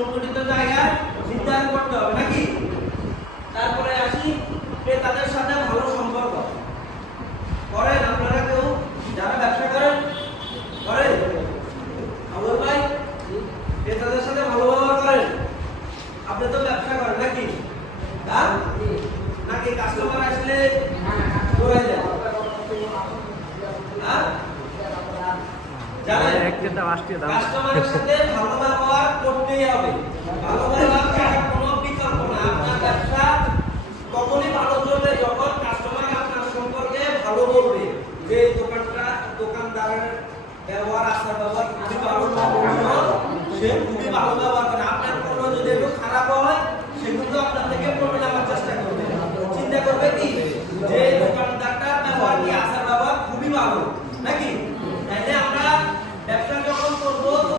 সুসংগঠিত জায়গায় নির্ধারণ করতে হবে নাকি। তারপরে আসি ক্রেতাদের সাথে ভালো সম্পর্ক করেন আপনারা কেউ যারা ব্যবসা করেন করেন আবুল ভাই ক্রেতাদের সাথে ভালো ব্যবহার করেন। আপনি তো ব্যবসা করেন নাকি হ্যাঁ নাকি কাস্টমার আসলে দৌড়াই দেন হ্যাঁ জানেন কাস্টমারের সাথে ভালো ব্যবহার করতেই হবে। ভালো ব্যবহার ছাড়া কোনো বিকল্প না। আপনার ব্যবসা তখনই ভালো চলবে যখন কাস্টমার আপনার সম্পর্কে ভালো বলবে যে দোকানদারের ব্যবহার আচার ব্যবহার খুবই ভালো, সে খুবই ভালো ব্যবহার করে। আপনার পণ্য যদি একটু খারাপ হয় সে কিন্তু আপনার থেকে পণ্য নেওয়ার চেষ্টা করবে, চিন্তা করবে কি যে দোকানদারটার ব্যবহার কি আচার